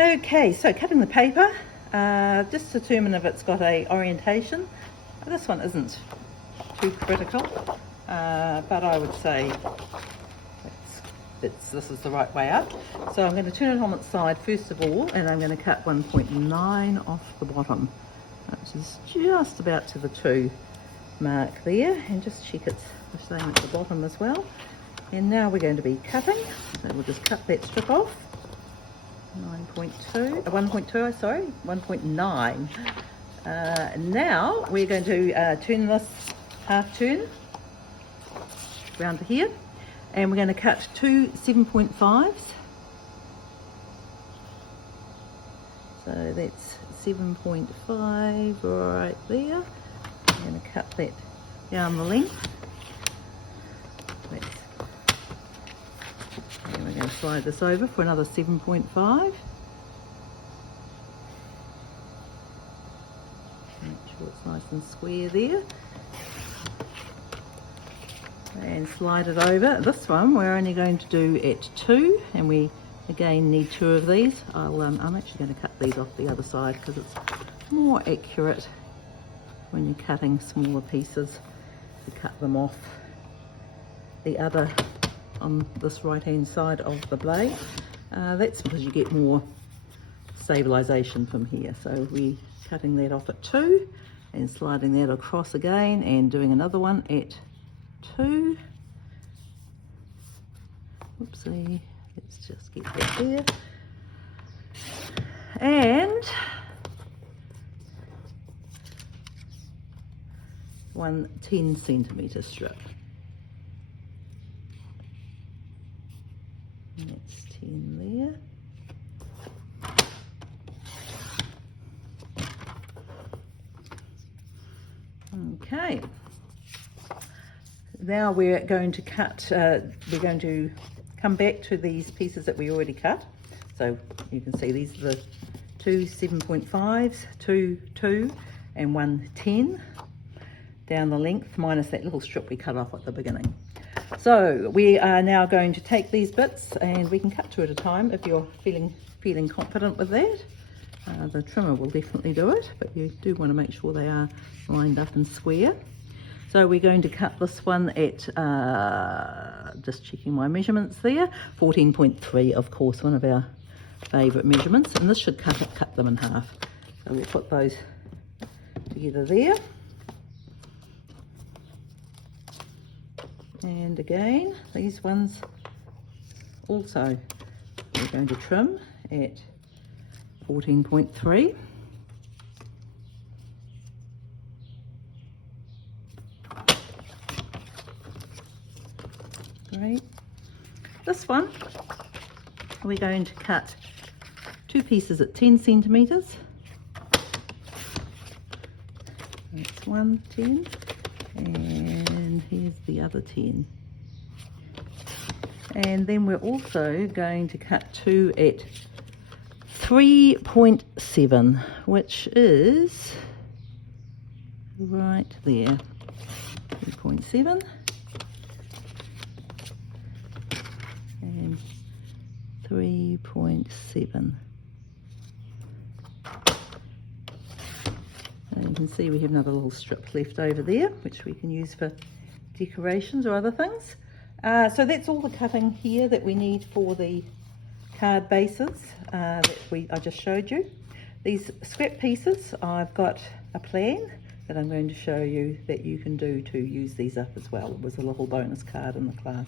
Okay, so cutting the paper, just determine if it's got a orientation. This one isn't too critical, but I would say this is the right way up. So I'm going to turn it on its side first of all, and I'm going to cut 1.9 off the bottom, which is just about to the 2 mark there, and just check it's the same at the bottom as well. And now we're going to be cutting, so we'll just cut that strip off. 1.9. Now we're going to turn this half turn round to here, and we're going to cut 2 7.5s. So that's 7.5 right there. I'm going to cut that down the length. And we're going to slide this over for another 7.5. Make sure it's nice and square there. And slide it over. This one we're only going to do at 2, and we again need 2 of these. I'm actually going to cut these off the other side because it's more accurate when you're cutting smaller pieces to cut them off the other on this right hand side of the blade. That's because you get more stabilization from here. So we're cutting that off at 2 and sliding that across again and doing another one at 2. Oopsie, let's just get that there. And 1 10cm strip. That's 10 there. Okay. Now we're going to cut, we're going to come back to these pieces that we already cut. So you can see these are the 2 7.5s, 2, and 1 10 down the length, minus that little strip we cut off at the beginning. So we are now going to take these bits, and we can cut 2 at a time if you're feeling confident with that. The trimmer will definitely do it, but you do want to make sure they are lined up and square. So we're going to cut this one at, just checking my measurements there, 14.3, of course, one of our favourite measurements, and this should cut them in half. So we'll put those together there. And again, these ones also we're going to trim at 14.3. Great. This one we're going to cut 2 pieces at 10 centimetres. That's 1 10. And here's the other 10. And then we're also going to cut 2 at 3.7, which is right there. 3.7 and 3.7. And you can see we have another little strip left over there, which we can use for decorations or other things. So that's all the cutting here that we need for the card bases that I just showed you. These scrap pieces, I've got a plan that I'm going to show you that you can do to use these up as well. It was a little bonus card in the class.